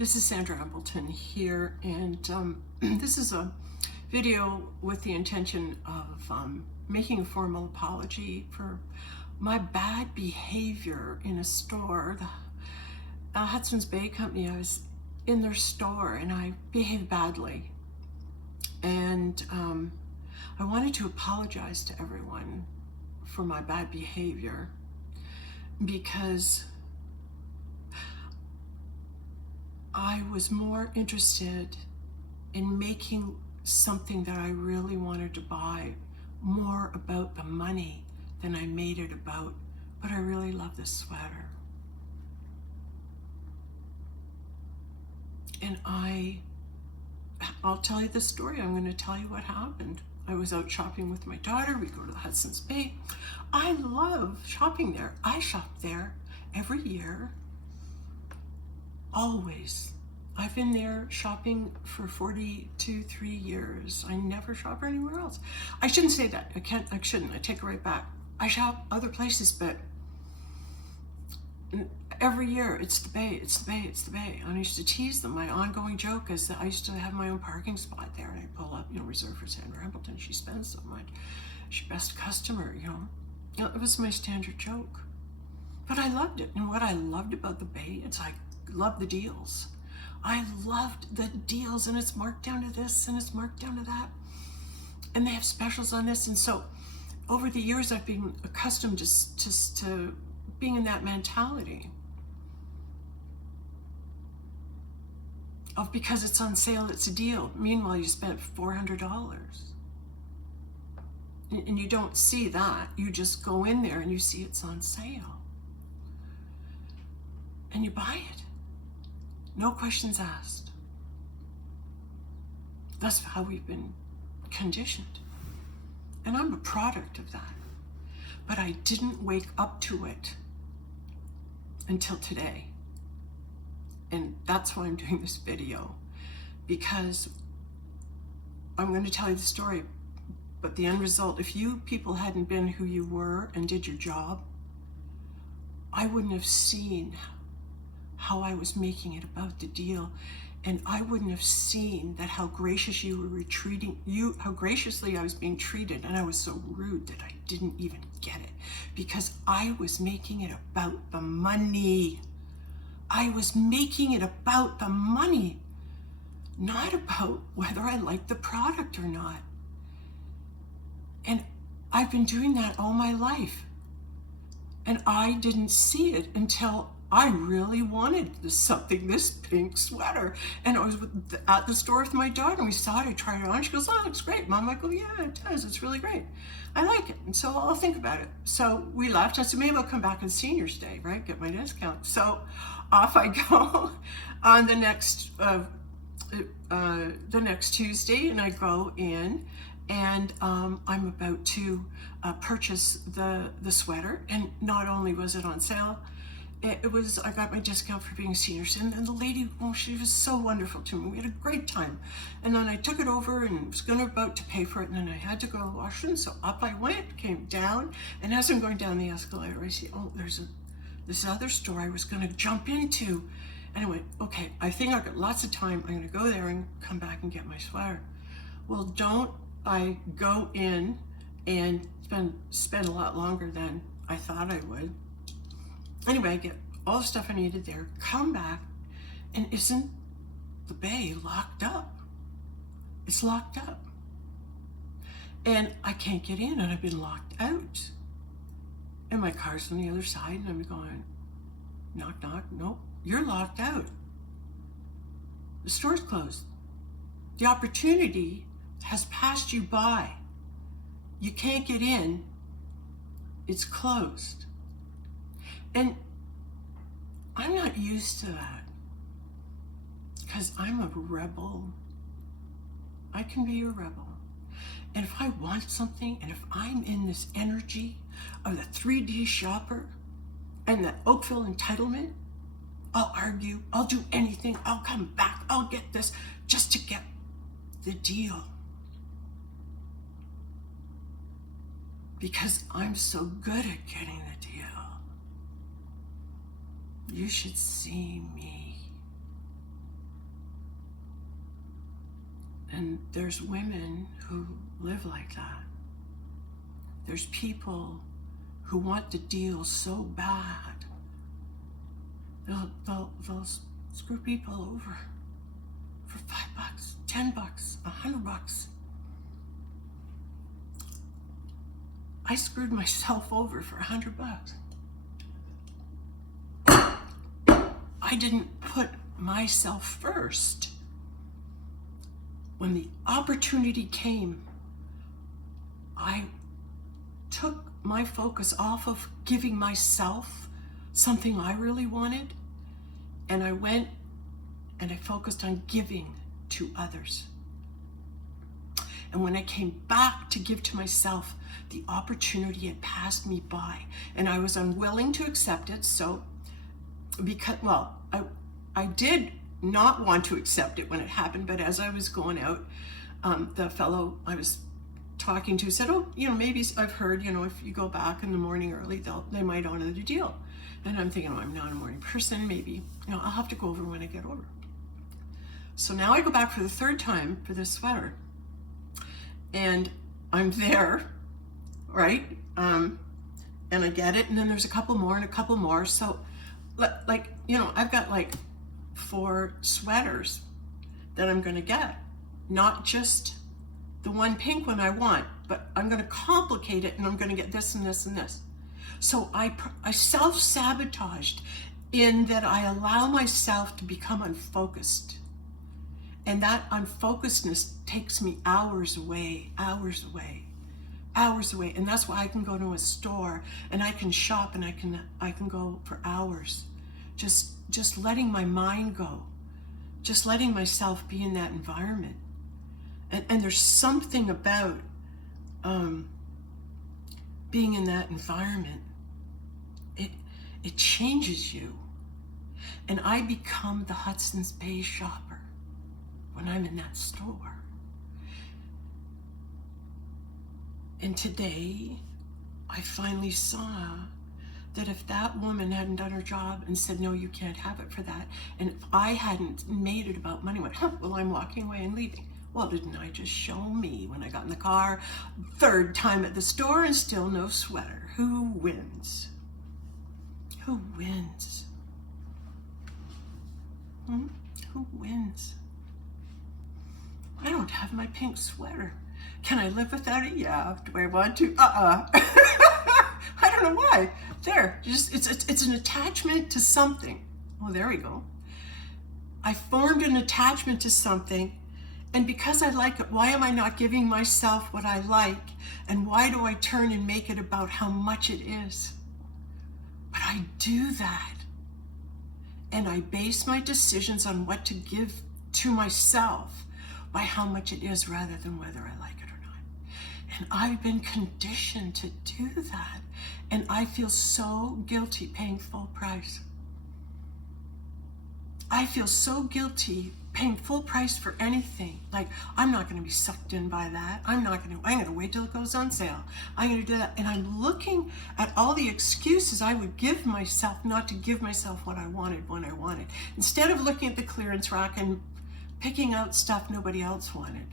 This is Sandra Appleton here, and this is a video with the intention of making a formal apology for my bad behavior in a store. The Hudson's Bay Company, I was in their store and I behaved badly. And I wanted to apologize to everyone for my bad behavior because I was more interested in making something that I really wanted to buy more about the money than I made it about, but I really love this sweater. And I'll tell you the story. I'm going to tell you what happened. I was out shopping with my daughter. We go to the Hudson's Bay. I love shopping there. I shop there every year. Always. I've been there shopping for 3 years. I never shop anywhere else. I shouldn't say that. I shouldn't. I take it right back. I shop other places, but every year it's the Bay, it's the Bay, it's the Bay. And I used to tease them. My ongoing joke is that I used to have my own parking spot there, and I pull up, reserved for Sandra Appleton. She spends so much. She's best customer, It was my standard joke. But I loved it. And what I loved about the Bay, it's like, love the deals. I loved the deals, and it's marked down to this and it's marked down to that, and they have specials on this. And so over the years I've been accustomed to being in that mentality of, because it's on sale, it's a deal. Meanwhile, you spent $400 and you don't see that. You just go in there and you see it's on sale and you buy it. No questions asked. That's how we've been conditioned. And I'm a product of that. But I didn't wake up to it until today. And that's why I'm doing this video, because I'm going to tell you the story, but the end result, if you people hadn't been who you were and did your job, I wouldn't have seen how I was making it about the deal, and I wouldn't have seen that how gracious you were treating you, how graciously I was being treated, and I was so rude that I didn't even get it, because I was making it about the money. I was making it about the money, not about whether I liked the product or not. And I've been doing that all my life, and I didn't see it until I really wanted this pink sweater. And I was at the store with my daughter, and we saw it. I tried it on. She goes, "Oh, it looks great, Mom." I go, "Yeah, it does. It's really great. I like it. And so I'll think about it." So we left. I said, maybe I'll come back on Senior's Day, right? Get my discount. So off I go on the next Tuesday, and I go in, and I'm about to purchase the sweater. And not only was it on sale, I got my discount for being a senior. And the lady, she was so wonderful to me. We had a great time. And then I took it over and was about to pay for it. And then I had to go to the washroom. So up I went, came down. And as I'm going down the escalator, I see, there's this other store I was going to jump into. And I went, okay, I think I've got lots of time. I'm going to go there and come back and get my sweater. Well, don't I go in and spend a lot longer than I thought I would. Anyway, I get all the stuff I needed there, come back, and isn't the Bay locked up? It's locked up. And I can't get in, and I've been locked out. And my car's on the other side, and I'm going, knock, knock, nope, you're locked out. The store's closed. The opportunity has passed you by. You can't get in. It's closed. And I'm not used to that, because I'm a rebel. I can be a rebel. And if I want something, and if I'm in this energy of the 3D shopper and the Oakville entitlement, I'll argue, I'll do anything, I'll come back, I'll get this just to get the deal. Because I'm so good at getting the deal. You should see me. And there's women who live like that. There's people who want the deal so bad, they'll screw people over for $5, $10, $100. I screwed myself over for $100. I didn't put myself first. When the opportunity came, I took my focus off of giving myself something I really wanted, and I went and I focused on giving to others. And when I came back to give to myself, the opportunity had passed me by, and I was unwilling to accept it. So, because, well, I did not want to accept it when it happened, but as I was going out, the fellow I was talking to said, oh, maybe I've heard, if you go back in the morning early, they might honor the deal. And I'm thinking, I'm not a morning person, maybe, I'll have to go over when I get over. So now I go back for the third time for this sweater, and I'm there, right? And I get it, and then there's a couple more and a couple more. So I've got like 4 sweaters that I'm gonna get, not just the one pink one I want, but I'm gonna complicate it, and I'm gonna get this and this and this. So I self-sabotaged in that I allow myself to become unfocused. And that unfocusedness takes me hours away. And that's why I can go to a store and I can shop and I can go for hours. Just letting my mind go. Just letting myself be in that environment. And there's something about being in that environment. It changes you. And I become the Hudson's Bay shopper when I'm in that store. And today, I finally saw that if that woman hadn't done her job and said, no, you can't have it for that, and if I hadn't made it about money, went, well, I'm walking away and leaving. Well, didn't I just show me when I got in the car, third time at the store and still no sweater? Who wins? Who wins? Who wins? I don't have my pink sweater. Can I live without it? Yeah. Do I want to? I don't know why. There, it's an attachment to something. Oh, there we go. I formed an attachment to something, and because I like it, why am I not giving myself what I like? And why do I turn and make it about how much it is? But I do that. And I base my decisions on what to give to myself by how much it is rather than whether I like it or not. And I've been conditioned to do that. And I feel so guilty paying full price. I feel so guilty paying full price for anything. Like, I'm not going to be sucked in by that. I'm going to wait till it goes on sale. I'm going to do that. And I'm looking at all the excuses I would give myself not to give myself what I wanted when I wanted. Instead of looking at the clearance rack and picking out stuff nobody else wanted.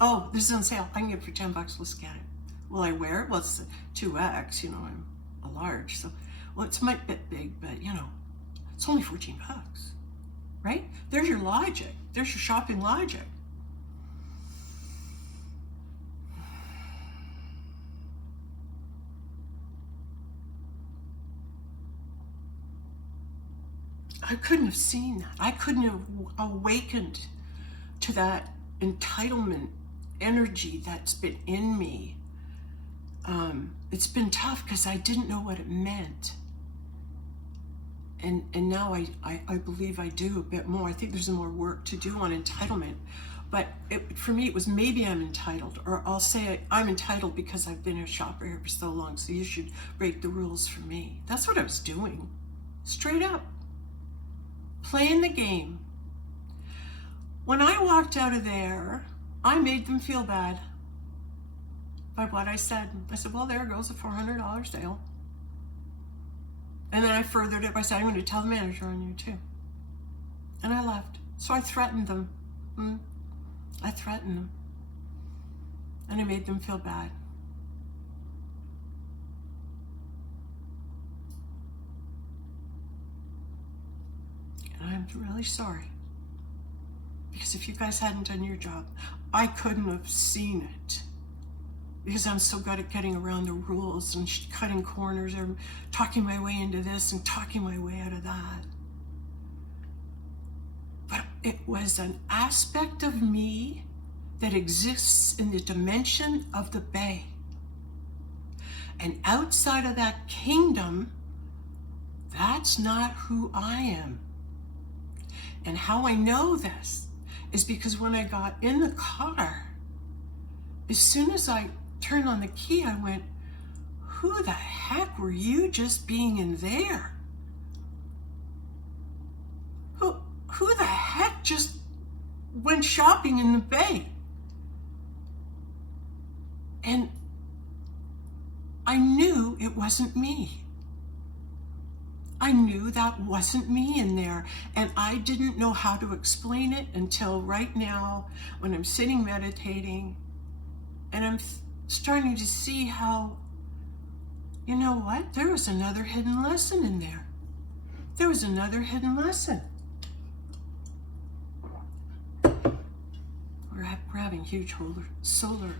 Oh, this is on sale. I can get it for $10. Let's get it. Will I wear it? Well, it's 2X. I'm a large. So, well, it's a bit big, but, it's only $14. Right? There's your logic. There's your shopping logic. I couldn't have seen that. I couldn't have awakened to that entitlement energy that's been in me. It's been tough because I didn't know what it meant. And now I believe I do a bit more. I think there's more work to do on entitlement. But for me, it was maybe I'm entitled, or I'll say I'm entitled because I've been a shopper here for so long, so you should break the rules for me. That's what I was doing. Straight up. Playing the game. When I walked out of there, I made them feel bad by what I said. I said, well, there goes a $400 sale. And then I furthered it by saying, I'm going to tell the manager on you too. And I left. So I threatened them. I threatened them. And I made them feel bad. And I'm really sorry. Because if you guys hadn't done your job, I couldn't have seen it. Because I'm so good at getting around the rules and cutting corners or talking my way into this and talking my way out of that. But it was an aspect of me that exists in the dimension of the Bay. And outside of that kingdom, that's not who I am. And how I know this is because when I got in the car, as soon as I turned on the key, I went, who the heck were you just being in there? Who the heck just went shopping in the Bay? And I knew it wasn't me. I knew that wasn't me in there, and I didn't know how to explain it until right now when I'm sitting meditating and I'm starting to see how, you know what, there was another hidden lesson in there. There was another hidden lesson. We're having huge solar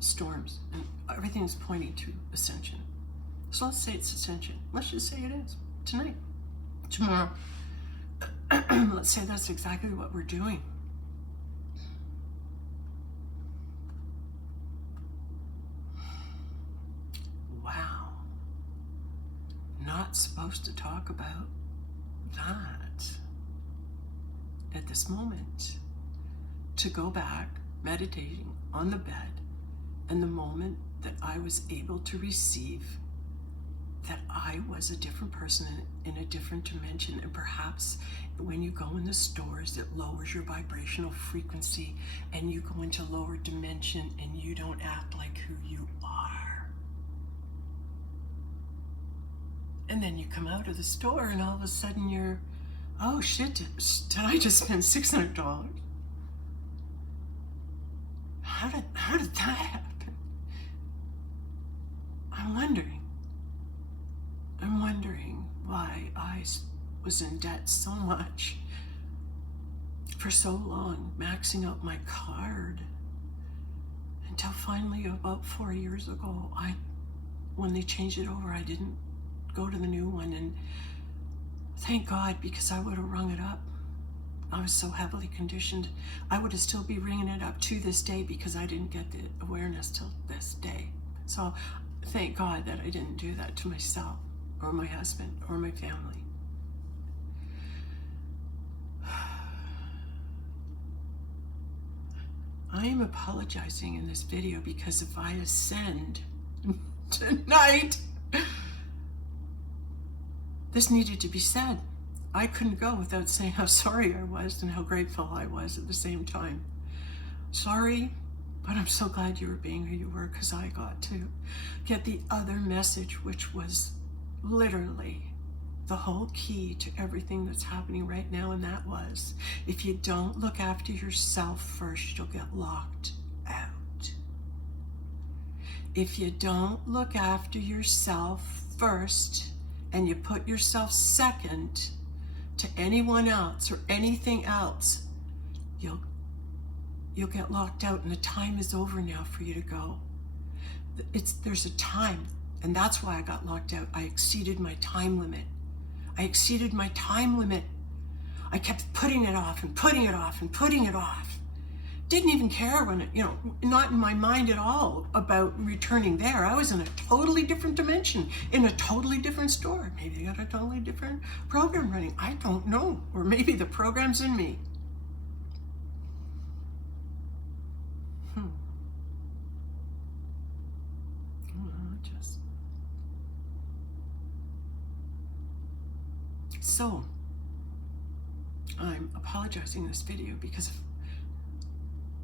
storms, and everything's pointing to ascension. So let's say it's ascension. Let's just say it is. Tonight, tomorrow, let's say that's exactly what we're doing. Wow. Not supposed to talk about that at this moment. To go back, meditating on the bed, and the moment that I was able to receive that I was a different person in a different dimension. And perhaps when you go in the stores, it lowers your vibrational frequency and you go into lower dimension and you don't act like who you are. And then you come out of the store and all of a sudden you're, oh shit, did I just spend $600? How did that happen? I'm wondering why I was in debt so much for so long, maxing out my card, until finally about 4 years ago, when they changed it over, I didn't go to the new one, and thank God, because I would have rung it up. I was so heavily conditioned. I would have still be ringing it up to this day because I didn't get the awareness till this day. So thank God that I didn't do that to myself or my husband or my family. I am apologizing in this video because if I ascend tonight, this needed to be said. I couldn't go without saying how sorry I was and how grateful I was at the same time. Sorry, but I'm so glad you were being who you were, because I got to get the other message, which was literally the whole key to everything that's happening right now, and that was, if you don't look after yourself first, you'll get locked out. If you don't look after yourself first and you put yourself second to anyone else or anything else, you'll get locked out, and the time is over now for you to go. There's a time, and that's why I got locked out. I exceeded my time limit. I kept putting it off and putting it off and putting it off. Didn't even care when it, not in my mind at all about returning there. I was in a totally different dimension, in a totally different store. Maybe they got a totally different program running. I don't know. Or maybe the program's in me. So, I'm apologizing in this video because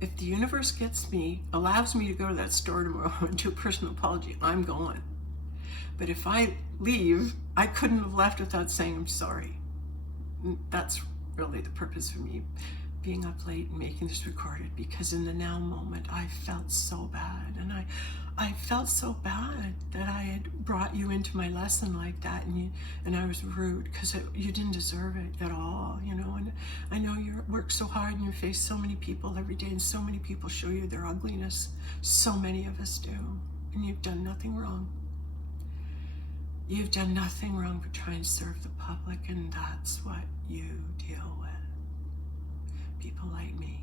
if the universe allows me to go to that store tomorrow and do a personal apology, I'm going. But if I leave, I couldn't have left without saying I'm sorry. That's really the purpose for me being up late and making this recorded, because in the now moment I felt so bad, and I felt so bad that I had brought you into my lesson like that, and I was rude, because you didn't deserve it at all, you know. And I know you work so hard and you face so many people every day, and so many people show you their ugliness. So many of us do, and you've done nothing wrong. You've done nothing wrong but try and serve the public, and that's what you deal with. People like me.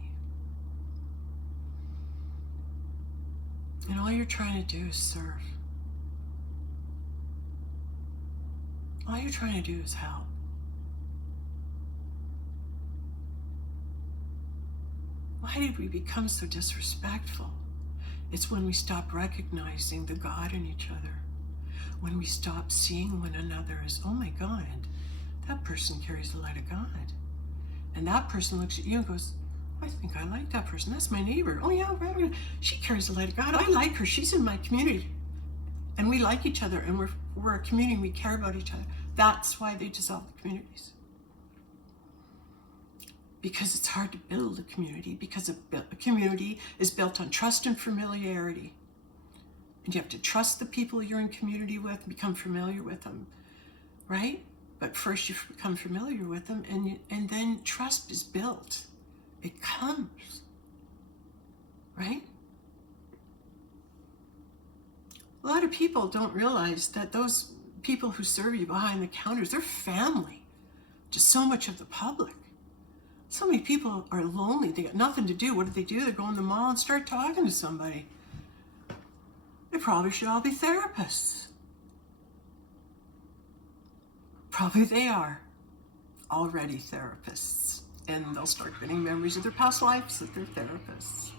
And all you're trying to do is serve. All you're trying to do is help. Why did we become so disrespectful? It's when we stop recognizing the God in each other. When we stop seeing one another as, oh my God, that person carries the light of God. And that person looks at you and goes, I think I like that person. That's my neighbor. Oh yeah, right. She carries the light of God. I like her. She's in my community. And we like each other, and we're a community, and we care about each other. That's why they dissolve the communities. Because it's hard to build a community, because a community is built on trust and familiarity. And you have to trust the people you're in community with and become familiar with them, right? But first you become familiar with them, and then trust is built. It comes, right? A lot of people don't realize that those people who serve you behind the counters, they're family to so much of the public. So many people are lonely. They got nothing to do. What do? They go in the mall and start talking to somebody. They probably should all be therapists. Probably they are already therapists. And they'll start getting memories of their past lives that they're therapists.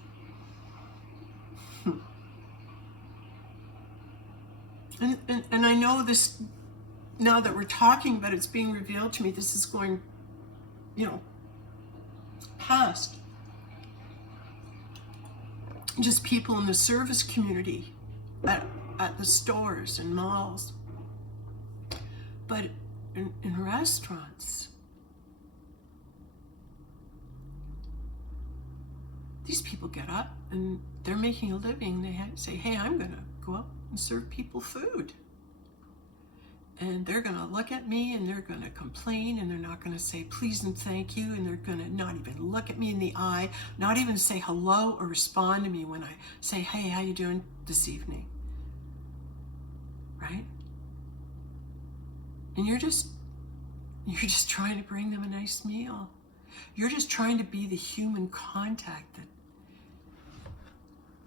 And I know this, now that we're talking about it, it's being revealed to me, this is going, past just people in the service community at the stores and malls. But in restaurants, these people get up and they're making a living. They say, hey, I'm going to go up and serve people food. And they're going to look at me and they're going to complain, and they're not going to say please and thank you, and they're going to not even look at me in the eye, not even say hello or respond to me when I say, hey, how you doing this evening? Right? And you're just trying to bring them a nice meal. You're just trying to be the human contact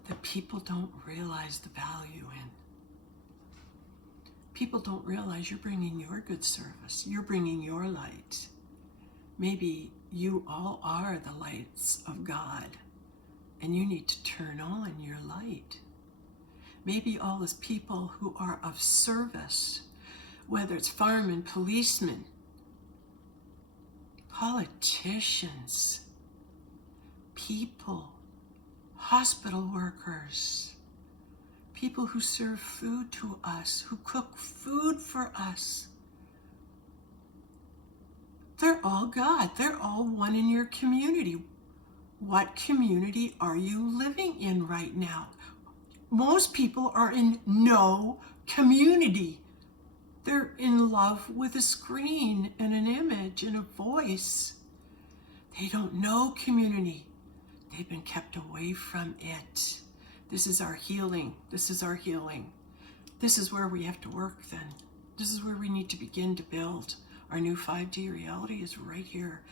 that people don't realize the value in. People don't realize you're bringing your good service. You're bringing your light. Maybe you all are the lights of God, and you need to turn on your light. Maybe all those people who are of service, whether it's firemen, policemen, politicians, people, hospital workers, people who serve food to us, who cook food for us. They're all God. They're all one in your community. What community are you living in right now? Most people are in no community. They're in love with a screen and an image and a voice. They don't know community. They've been kept away from it. This is our healing. This is our healing. This is where we have to work then. This is where we need to begin to build. Our new 5D reality is right here.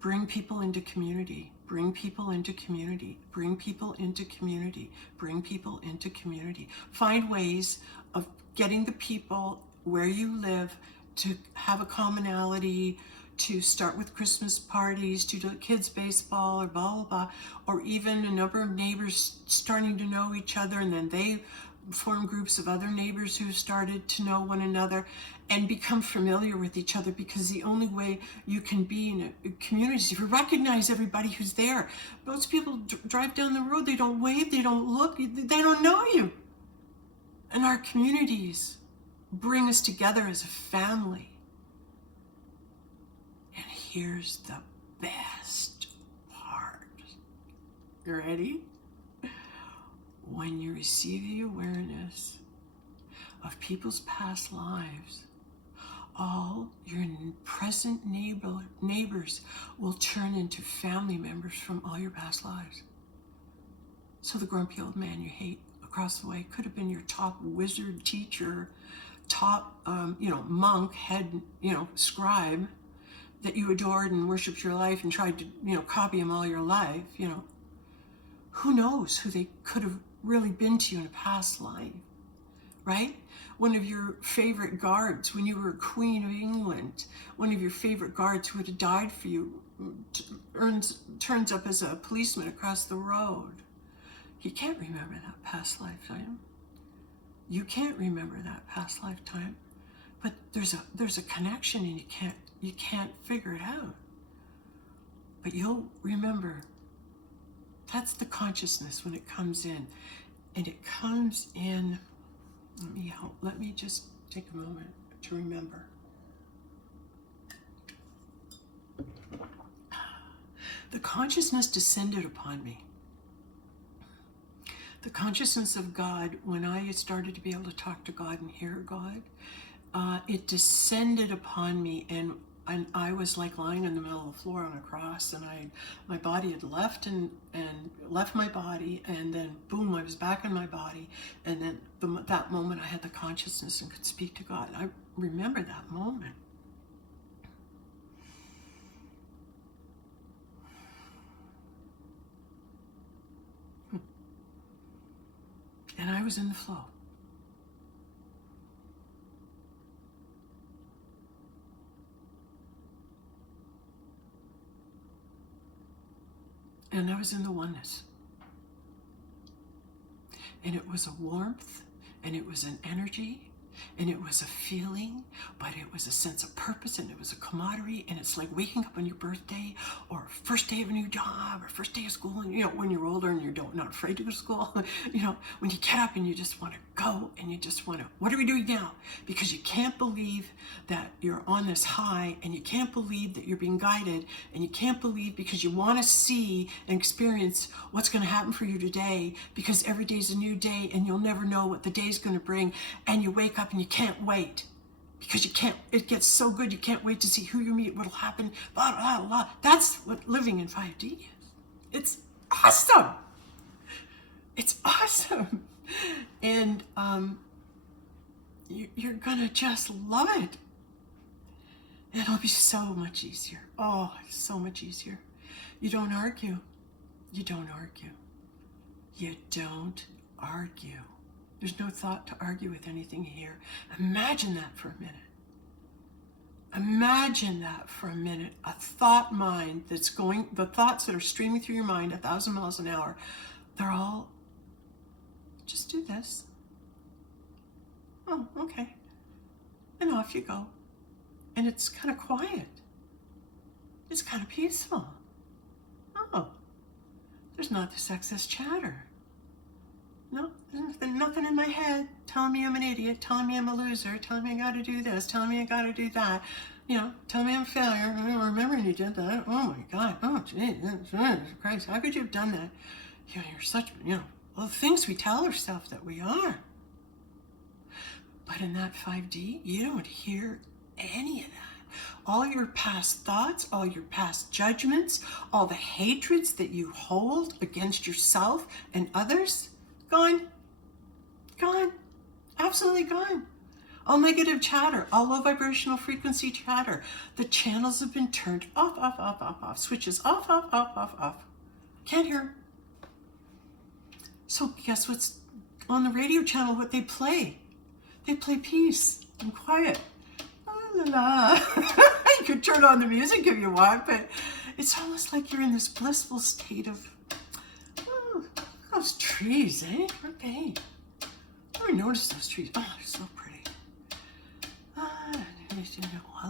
Bring people into community. Bring people into community. Bring people into community. Bring people into community. Find ways of getting the people where you live to have a commonality, to start with Christmas parties, to do kids baseball or blah, blah, blah, or even a number of neighbors starting to know each other, and then they form groups of other neighbors who have started to know one another and become familiar with each other, because the only way you can be in a community is if you recognize everybody who's there. Most people drive down the road, they don't wave, they don't look, they don't know you. And our communities bring us together as a family. And here's the best You ready? When you receive the awareness of people's past lives, all your present neighbors will turn into family members from all your past lives. So the grumpy old man you hate across the way could have been your top wizard teacher, top, monk, head, scribe that you adored and worshipped your life and tried to, copy him all your life, Who knows who they could have really been to you in a past life, right? One of your favorite guards when you were Queen of England, one of your favorite guards who would have died for you, turns up as a policeman across the road. He can't remember that past lifetime. You can't remember that past lifetime, but there's a connection and you can't figure it out. But you'll remember. That's the consciousness when it comes in. And it comes in, let me just take a moment to remember. The consciousness descended upon me. The consciousness of God, when I started to be able to talk to God and hear God, it descended upon me, and I was like lying in the middle of the floor on a cross, and my body had left and left my body, and then boom, I was back in my body, and then that moment I had the consciousness and could speak to God. I remember that moment. And I was in the flow. And I was in the oneness. And it was a warmth, and it was an energy, and it was a feeling, but it was a sense of purpose, and it was a camaraderie, and it's like waking up on your birthday, or first day of a new job, or first day of school, and when you're older and you're not afraid to go to school, when you get up and you just want to go, and you just want to, what are we doing now? Because you can't believe that you're on this high, and you can't believe that you're being guided, and you can't believe because you want to see and experience what's going to happen for you today, because every day's a new day, and you'll never know what the day's going to bring, and you wake up and you can't wait. Because it gets so good, you can't wait to see who you meet, what'll happen, blah, blah, blah. That's what living in 5D is. It's awesome. It's awesome. And you're gonna just love it. It'll be so much easier. Oh, so much easier. You don't argue. You don't argue. You don't argue. There's no thought to argue with anything here. Imagine that for a minute. Imagine that for a minute. A thought mind that's going, the thoughts that are streaming through your mind 1,000 miles an hour, they're all, just do this. Oh, okay. And off you go. And it's kind of quiet. It's kind of peaceful. Oh, there's not this excess chatter. No, there's nothing in my head telling me I'm an idiot, telling me I'm a loser, telling me I gotta do this, telling me I gotta do that, telling me I'm a failure. I don't remember you did that. Oh my God, oh Jesus Christ, how could you have done that? You're such, all the things we tell ourselves that we are. But in that 5D, you don't hear any of that. All your past thoughts, all your past judgments, all the hatreds that you hold against yourself and others, gone, absolutely gone. All negative chatter, all low vibrational frequency chatter. The channels have been turned off, switches off. Can't hear. So guess what's on the radio channel, what they play? They play peace and quiet. La la la. You could turn on the music if you want, but it's almost like you're in this blissful state of, those trees, aren't they? I never noticed those trees. Oh, they're so pretty.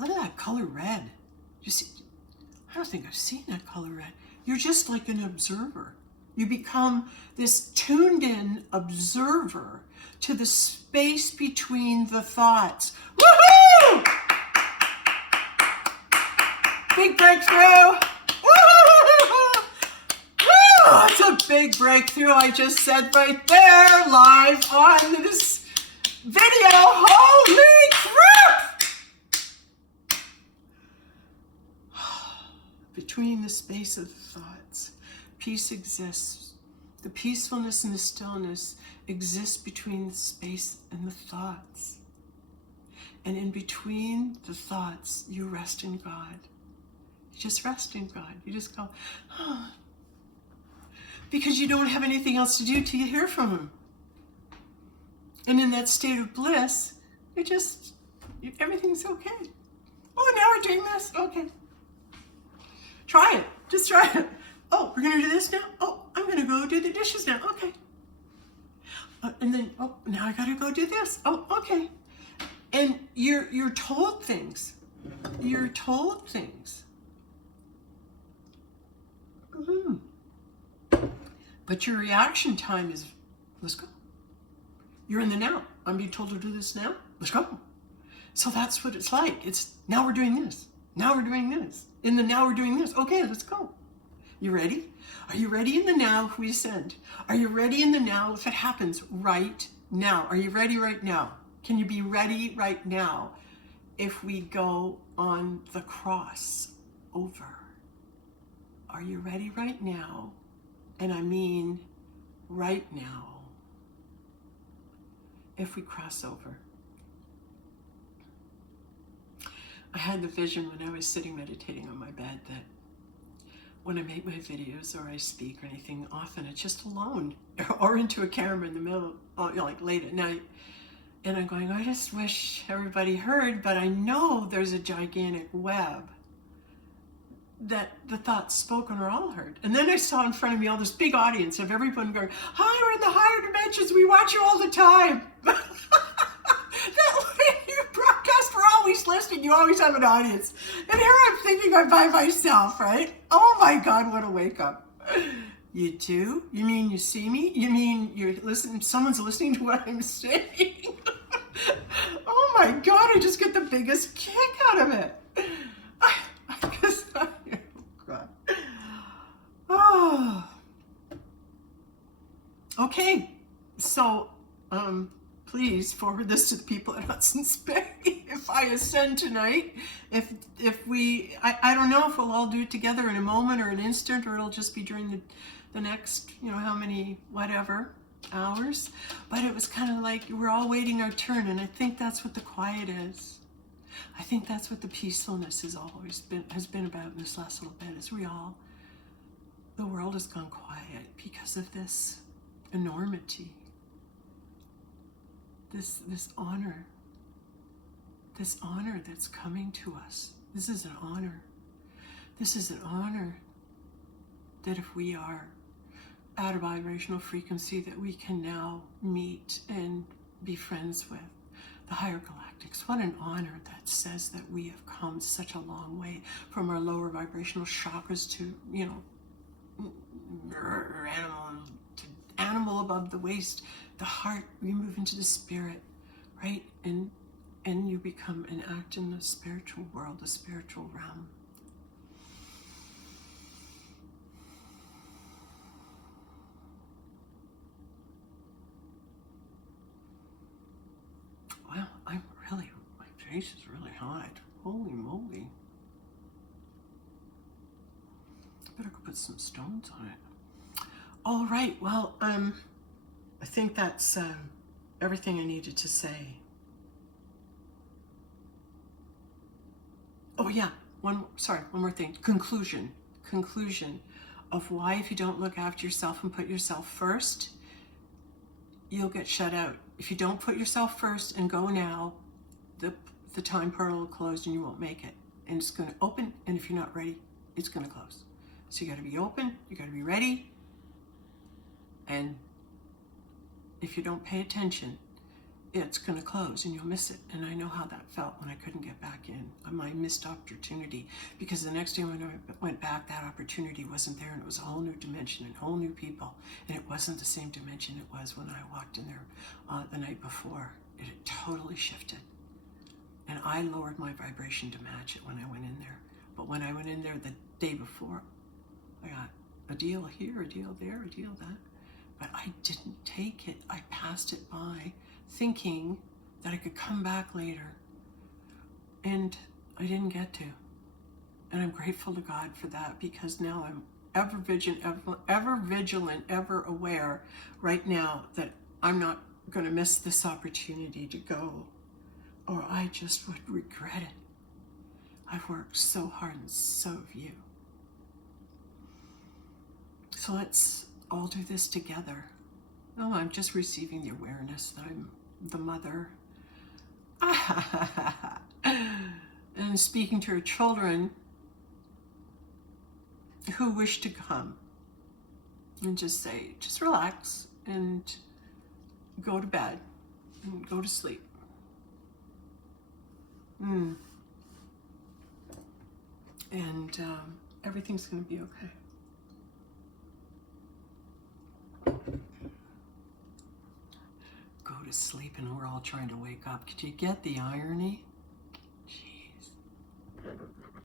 Look at that color red. You see? I don't think I've seen that color red. You're just like an observer. You become this tuned in observer to the space between the thoughts. Woohoo! Big breakthrough! Woo! It's a big breakthrough I just said right there, live on this video. Holy crap! Between the space of thoughts, peace exists. The peacefulness and the stillness exists between the space and the thoughts. And in between the thoughts, you rest in God. You just rest in God. You just go, oh. Because you don't have anything else to do till you hear from Him. And in that state of bliss, everything's okay. Oh, now we're doing this? Okay. Try it. Just try it. Oh, we're going to do this now? Oh, I'm going to go do the dishes now. Okay. And then, oh, now I got to go do this. Oh, okay. And you're told things. You're told things. Mm-hmm. But your reaction time is, let's go. You're in the now. I'm being told to do this now. Let's go. So that's what it's like. It's now we're doing this. Now we're doing this. In the now we're doing this. Okay, let's go. You ready? Are you ready in the now if we ascend? Are you ready in the now if it happens right now? Are you ready right now? Can you be ready right now if we go on the cross over? Are you ready right now? And I mean right now, if we cross over. I had the vision when I was sitting meditating on my bed that when I make my videos or I speak or anything, often it's just alone or into a camera in the middle, like late at night. And I'm going, I just wish everybody heard, but I know there's a gigantic web that the thoughts spoken are all heard. And then I saw in front of me all this big audience of everyone going, hi, we're in the higher dimensions. We watch you all the time. That way you broadcast, we're always listening. You always have an audience. And here I'm thinking I'm by myself, right? Oh my God, what a wake up. You do? You mean you see me? You mean you're listening? Someone's listening to what I'm saying? Oh my God, I just get the biggest kick out of it. Oh. Okay, so please forward this to the people at Hudson's Bay. If I ascend tonight, if we, I don't know if we'll all do it together in a moment or an instant, or it'll just be during the next, how many, whatever, hours. But it was kind of like we're all waiting our turn, and I think that's what the quiet is. I think that's what the peacefulness has been about in this last little bit, is the world has gone quiet because of this enormity, this honor that's coming to us. This is an honor. This is an honor that if we are at a vibrational frequency that we can now meet and be friends with the higher galactics. What an honor that says that we have come such a long way from our lower vibrational chakras to, animal above the waist, the heart, we move into the spirit, right? And you become and act in the spiritual world, the spiritual realm. Wow, my face is really hot. Holy moly. I better go put some stones on it. All right, well, I think that's everything I needed to say. Oh yeah, one more thing. Conclusion of why if you don't look after yourself and put yourself first, you'll get shut out. If you don't put yourself first and go now, the time portal will close and you won't make it. And it's going to open, and if you're not ready, it's going to close. So you got to be open, you got to be ready. And if you don't pay attention, it's going to close and you'll miss it. And I know how that felt when I couldn't get back in. My missed opportunity, because the next day when I went back, that opportunity wasn't there, and it was a whole new dimension and whole new people. And it wasn't the same dimension it was when I walked in there the night before. It had totally shifted. And I lowered my vibration to match it when I went in there. But when I went in there the day before, I got a deal here, a deal there, a deal that. But I didn't take it. I passed it by, thinking that I could come back later. And I didn't get to. And I'm grateful to God for that, because now I'm ever vigilant, ever aware right now that I'm not going to miss this opportunity to go, or I just would regret it. I've worked so hard, and so have you. So let's all do this together. Oh, I'm just receiving the awareness that I'm the mother. And speaking to her children who wish to come, and just say, just relax and go to bed and go to sleep. And everything's going to be okay. Go to sleep, and we're all trying to wake up. Could you get the irony?